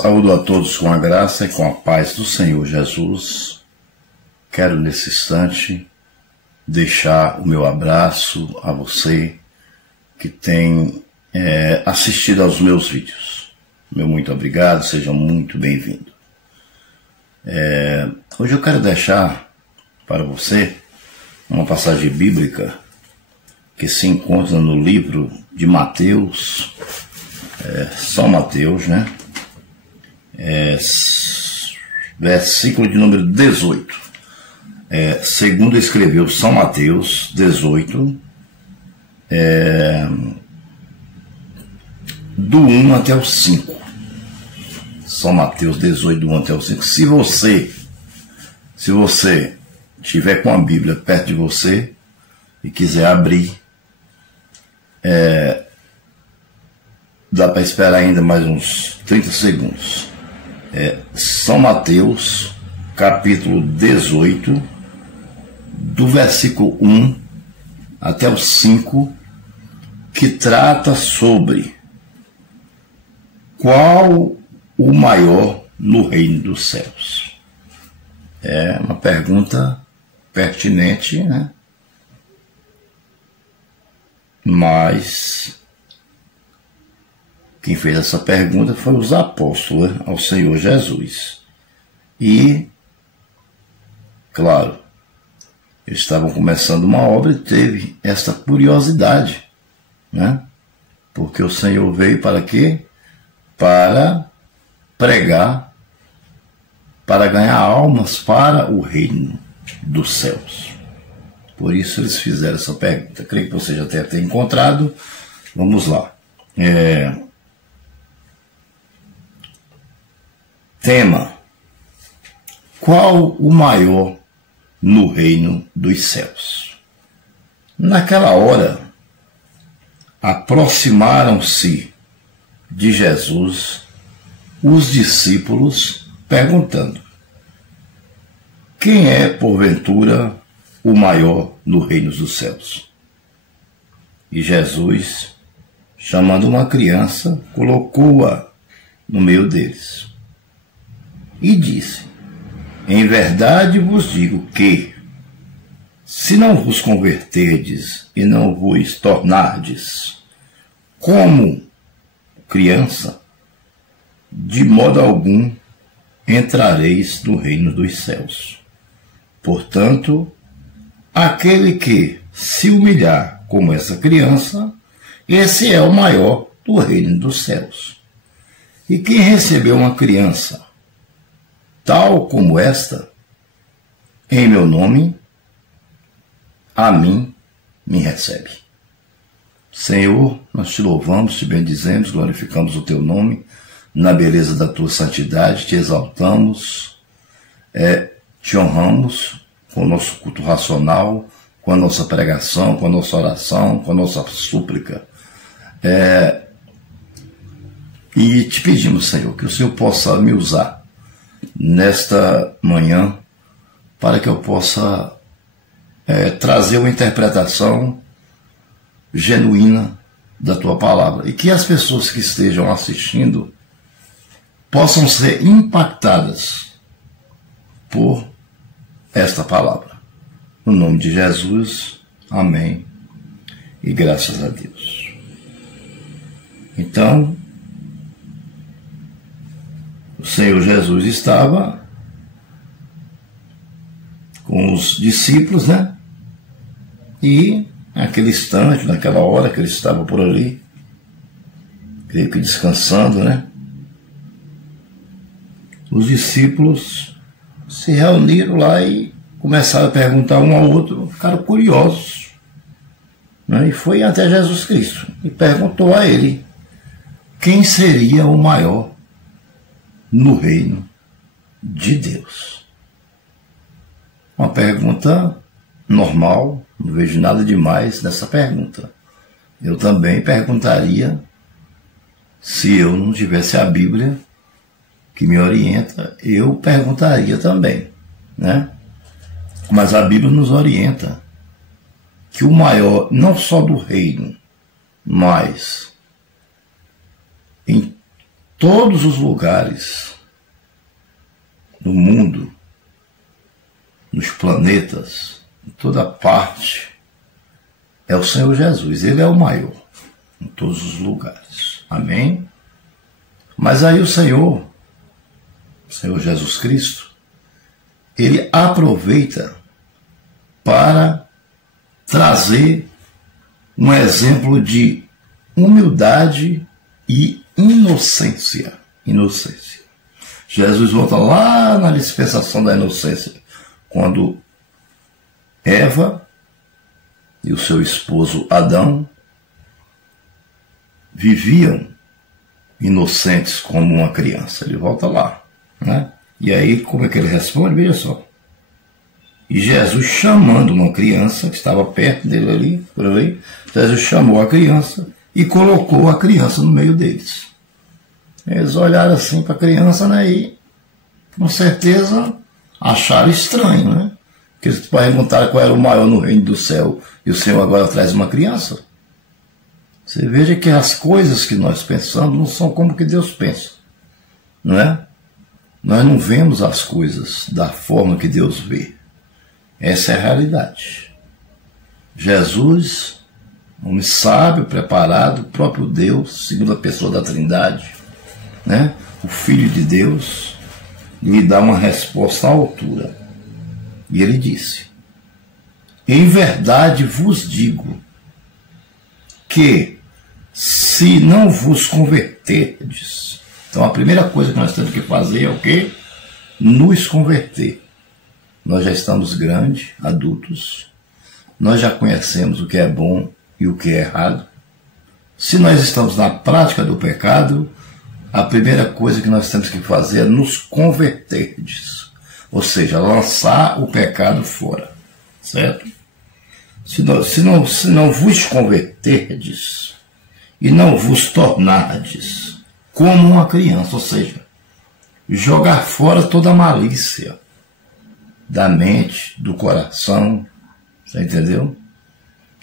Saúdo a todos com a graça e com a paz do Senhor Jesus. Quero nesse instante deixar o meu abraço a você que tem assistido aos meus vídeos. Meu muito obrigado, seja muito bem-vindo. Hoje eu quero deixar para você uma passagem bíblica que se encontra no livro de Mateus, São Mateus, né? Versículo de número 18. Segundo escreveu São Mateus 18, do 1 até o 5. São Mateus 18, do 1 até o 5. Se você estiver com a Bíblia perto de você e quiser abrir, dá para esperar ainda mais uns 30 segundos. São Mateus, capítulo 18, do versículo 1 até o 5, que trata sobre qual o maior no reino dos céus. É uma pergunta pertinente, né? Mas quem fez essa pergunta foi os apóstolos ao Senhor Jesus. E, claro, eles estavam começando uma obra e teve essa curiosidade, né? Porque o Senhor veio para quê? Para pregar, para ganhar almas para o reino dos céus. Por isso eles fizeram essa pergunta. Creio que você já deve ter encontrado. Vamos lá. Tema: qual o maior no reino dos céus? Naquela hora, aproximaram-se de Jesus os discípulos, perguntando: quem é, porventura, o maior no reino dos céus? E Jesus, chamando uma criança, colocou-a no meio deles e disse: em verdade vos digo que, se não vos converterdes e não vos tornardes como criança, de modo algum entrareis no reino dos céus. Portanto, aquele que se humilhar como essa criança, esse é o maior do reino dos céus. E quem recebeu uma criança tal como esta, em meu nome, a mim me recebe. Senhor, nós te louvamos, te bendizemos, glorificamos o teu nome, na beleza da tua santidade, te exaltamos, te honramos com o nosso culto racional, com a nossa pregação, com a nossa oração, com a nossa súplica. E te pedimos, Senhor, que o Senhor possa me usar nesta manhã para que eu possa trazer uma interpretação genuína da tua palavra e que as pessoas que estejam assistindo possam ser impactadas por esta palavra. No nome de Jesus, amém e graças a Deus. Então, o Senhor Jesus estava com os discípulos, né? E naquele instante, naquela hora que ele estava por ali, creio que descansando, né? Os discípulos se reuniram lá e começaram a perguntar um ao outro, ficaram curiosos, né? E foi até Jesus Cristo e perguntou a ele quem seria o maior no reino de Deus. Uma pergunta normal, não vejo nada demais nessa pergunta. Eu também perguntaria, se eu não tivesse a Bíblia que me orienta, eu perguntaria também, né? Mas a Bíblia nos orienta que o maior, não só do reino, mas em todos os lugares no mundo, nos planetas, em toda parte, é o Senhor Jesus. Ele é o maior em todos os lugares. Amém? Mas aí o Senhor Jesus Cristo, ele aproveita para trazer um exemplo de humildade e inocência. Jesus volta lá na dispensação da inocência, quando Eva e o seu esposo Adão viviam inocentes como uma criança. Ele volta lá, né? E aí, como é que ele responde? Veja só. E Jesus, chamando uma criança que estava perto dele ali, por ali, Jesus chamou a criança e colocou a criança no meio deles. Eles olharam assim para a criança, né, e com certeza acharam estranho, né? Porque eles perguntaram qual era o maior no reino do céu e o Senhor agora traz uma criança. Você veja que as coisas que nós pensamos não são como que Deus pensa, não é? Nós não vemos as coisas da forma que Deus vê. Essa é a realidade. Jesus, homem sábio, preparado, o próprio Deus, segunda pessoa da Trindade, né? O Filho de Deus, lhe dá uma resposta à altura. E ele disse: em verdade vos digo que, se não vos converterdes. Então a primeira coisa que nós temos que fazer é o quê? Nos converter. Nós já estamos grandes, adultos, nós já conhecemos o que é bom e o que é errado. Se nós estamos na prática do pecado, a primeira coisa que nós temos que fazer é nos converterdes, ou seja, lançar o pecado fora, certo? Se não vos converterdes e não vos tornardes como uma criança, ou seja, jogar fora toda a malícia da mente, do coração, você entendeu?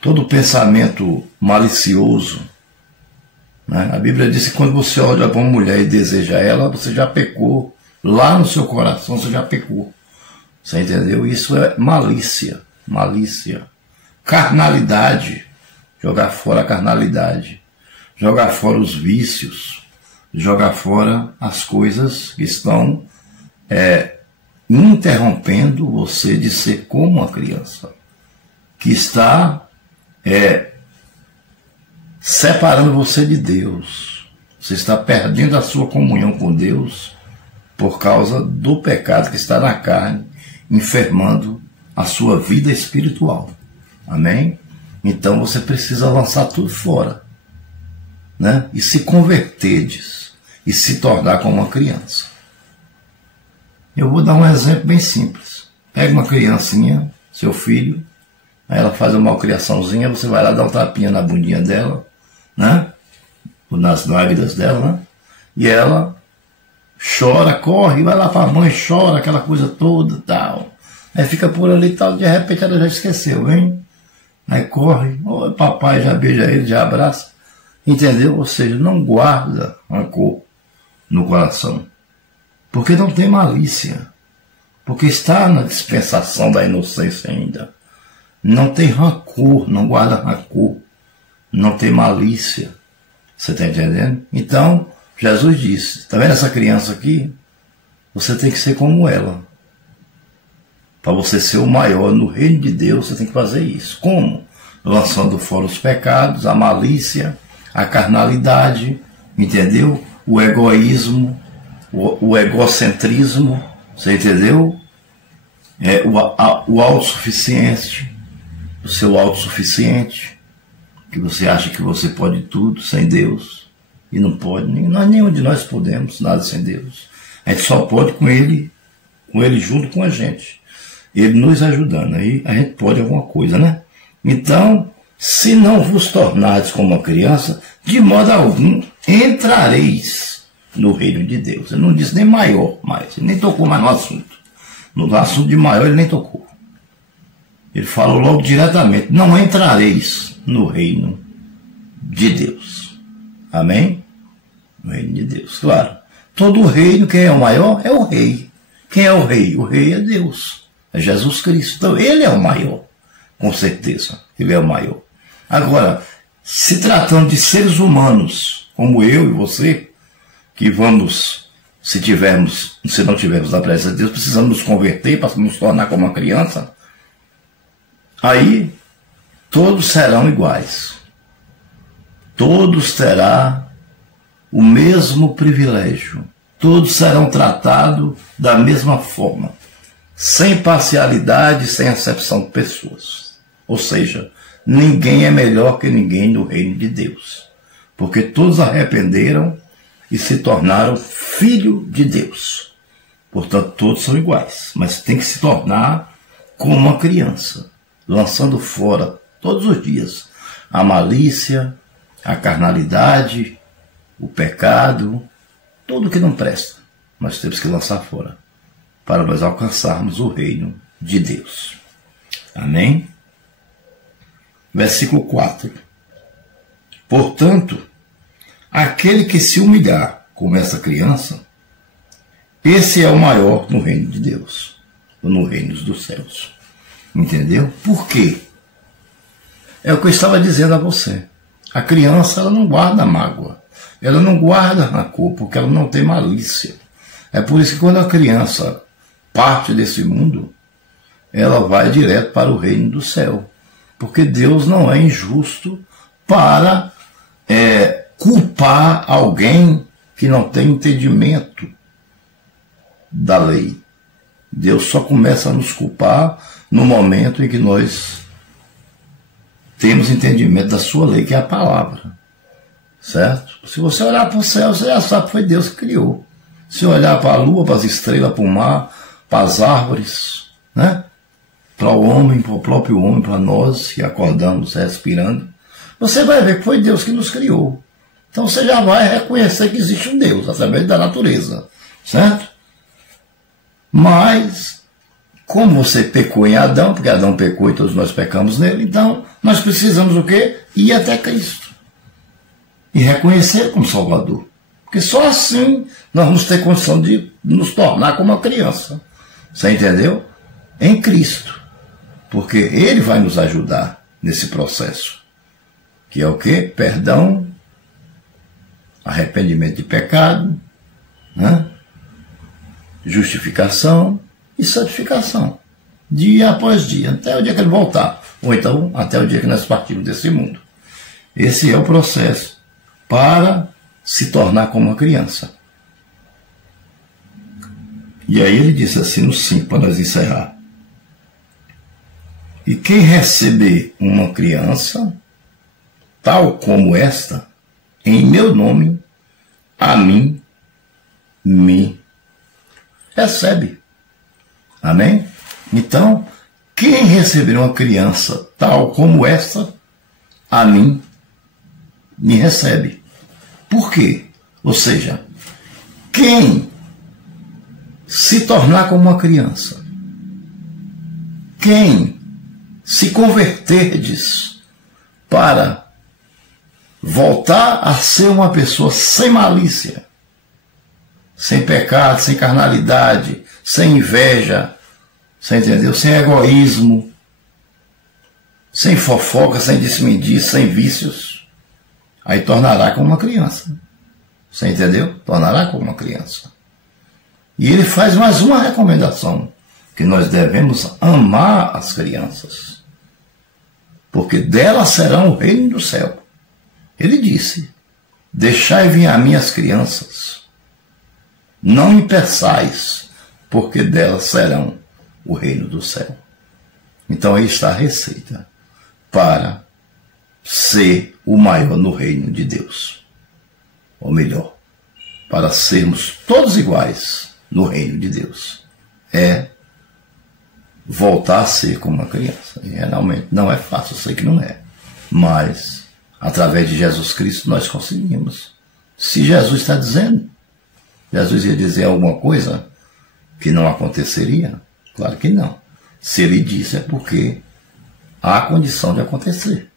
Todo pensamento malicioso, né? A Bíblia diz que quando você olha para uma mulher e deseja ela, você já pecou. Lá no seu coração você já pecou. Você entendeu? Isso é malícia. Carnalidade. Jogar fora a carnalidade. Jogar fora os vícios. Jogar fora as coisas que estão interrompendo você de ser como uma criança, que está separando você de Deus. Você está perdendo a sua comunhão com Deus por causa do pecado que está na carne, enfermando a sua vida espiritual. Amém? Então você precisa lançar tudo fora, né? E se converterdes e se tornar como uma criança. Eu vou dar um exemplo bem simples. Pega uma criancinha, seu filho, aí ela faz uma malcriaçãozinha, você vai lá dar um tapinha na bundinha dela, né? Ou nas nádegas dela, né? E ela chora, corre, vai lá para a mãe, chora, aquela coisa toda, tal. Aí fica por ali e tal, de repente ela já esqueceu, hein? Aí corre, oh, papai já beija ele, já abraça. Entendeu? Ou seja, não guarda rancor no coração. Porque não tem malícia. Porque está na dispensação da inocência ainda. Não tem rancor, não guarda rancor. Não tem malícia. Você está entendendo? Então, Jesus disse, está vendo essa criança aqui? Você tem que ser como ela. Para você ser o maior no reino de Deus, você tem que fazer isso. Como? Lançando fora os pecados, a malícia, a carnalidade, entendeu? O egoísmo, o egocentrismo, você entendeu? O autossuficiente, o seu autossuficiente, que você acha que você pode tudo sem Deus, e não pode, nenhum de nós podemos nada sem Deus. A gente só pode com Ele junto com a gente, Ele nos ajudando, aí a gente pode alguma coisa, né? Então, se não vos tornares como uma criança, de modo algum entrareis no reino de Deus. Ele não disse nem maior mais, ele nem tocou mais no assunto. No assunto de maior ele nem tocou. Ele falou logo diretamente, não entrareis no reino de Deus. Amém? No reino de Deus, claro. Todo reino, quem é o maior? É o rei. Quem é o rei? O rei é Deus. É Jesus Cristo. Então, ele é o maior. Com certeza. Ele é o maior. Agora, se tratando de seres humanos, como eu e você, que vamos, se não tivermos a presença de Deus, precisamos nos converter para nos tornar como uma criança, aí todos serão iguais. Todos terão o mesmo privilégio. Todos serão tratados da mesma forma, sem parcialidade, sem acepção de pessoas. Ou seja, ninguém é melhor que ninguém no reino de Deus, porque todos arrependeram e se tornaram filho de Deus. Portanto, todos são iguais, mas tem que se tornar como uma criança, lançando fora todos os dias a malícia, a carnalidade, o pecado, tudo que não presta. Nós temos que lançar fora para nós alcançarmos o reino de Deus. Amém? Versículo 4. Portanto, aquele que se humilhar como essa criança, esse é o maior no reino de Deus, ou no reino dos céus. Entendeu? Por quê? É o que eu estava dizendo a você. A criança, ela não guarda mágoa, ela não guarda rancor, porque ela não tem malícia. É por isso que quando a criança parte desse mundo, ela vai direto para o reino do céu. Porque Deus não é injusto para culpar alguém que não tem entendimento da lei. Deus só começa a nos culpar no momento em que nós temos entendimento da sua lei, que é a palavra. Certo? Se você olhar para o céu, você já sabe que foi Deus que criou. Se olhar para a lua, para as estrelas, para o mar, para as árvores, né? Para o homem, para o próprio homem, para nós que acordamos respirando, você vai ver que foi Deus que nos criou. Então você já vai reconhecer que existe um Deus através da natureza, certo? Mas, como você pecou em Adão, porque Adão pecou e todos nós pecamos nele, então nós precisamos o quê? Ir até Cristo e reconhecer como Salvador. Porque só assim nós vamos ter condição de nos tornar como uma criança. Você entendeu? Em Cristo. Porque Ele vai nos ajudar nesse processo. Que é o quê? Perdão, arrependimento de pecado, né? Justificação e santificação. Dia após dia, até o dia que Ele voltar. Ou então, até o dia que nós partimos desse mundo. Esse é o processo para se tornar como uma criança. E aí ele disse assim no 5, para nós encerrar. E quem receber uma criança, tal como esta, em meu nome, a mim, me recebe. Amém? Então, quem receber uma criança tal como esta, a mim, me recebe. Por quê? Ou seja, quem se tornar como uma criança, quem se converterdes para voltar a ser uma pessoa sem malícia, sem pecado, sem carnalidade, sem inveja, você entendeu? Sem egoísmo, sem fofoca, sem desmedir, sem vícios, aí tornará como uma criança. Você entendeu? Tornará como uma criança. E ele faz mais uma recomendação, que nós devemos amar as crianças, porque delas serão o reino do céu. Ele disse, deixai vir a mim as crianças, não impeçais, porque delas serão o reino do céu. Então aí está a receita para ser o maior no reino de Deus. Ou melhor, para sermos todos iguais no reino de Deus. É voltar a ser como uma criança. E realmente não é fácil, eu sei que não é. Mas, através de Jesus Cristo, nós conseguimos. Se Jesus está dizendo, Jesus ia dizer alguma coisa que não aconteceria? Claro que não. Se ele disse, é porque há condição de acontecer.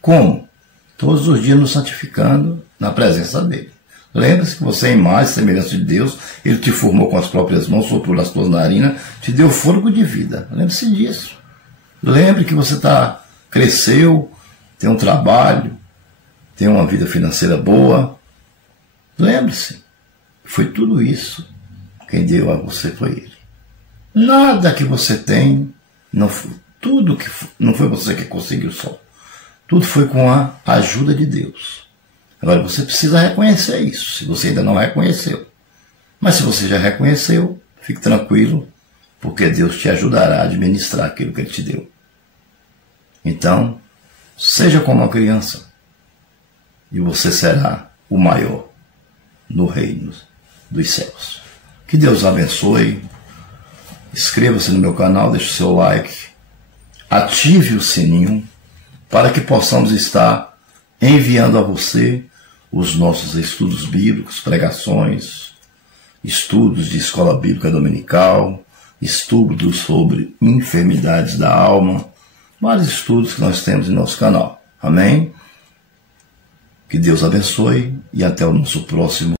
Como? Todos os dias nos santificando na presença dele. Lembre-se que você é imagem e semelhança de Deus. Ele te formou com as próprias mãos, soprou nas tuas narinas, te deu fôlego de vida. Lembre-se disso. Lembre que você cresceu, tem um trabalho, tem uma vida financeira boa. Lembre-se, foi tudo isso. Quem deu a você foi Ele. Nada que você tem, não foi você que conseguiu só. Tudo foi com a ajuda de Deus. Agora você precisa reconhecer isso, se você ainda não reconheceu. Mas se você já reconheceu, fique tranquilo, porque Deus te ajudará a administrar aquilo que Ele te deu. Então, seja como uma criança, e você será o maior no reino dos céus. Que Deus abençoe. Inscreva-se no meu canal, deixe o seu like, ative o sininho para que possamos estar enviando a você os nossos estudos bíblicos, pregações, estudos de escola bíblica dominical, estudos sobre enfermidades da alma, vários estudos que nós temos em nosso canal. Amém? Que Deus abençoe e até o nosso próximo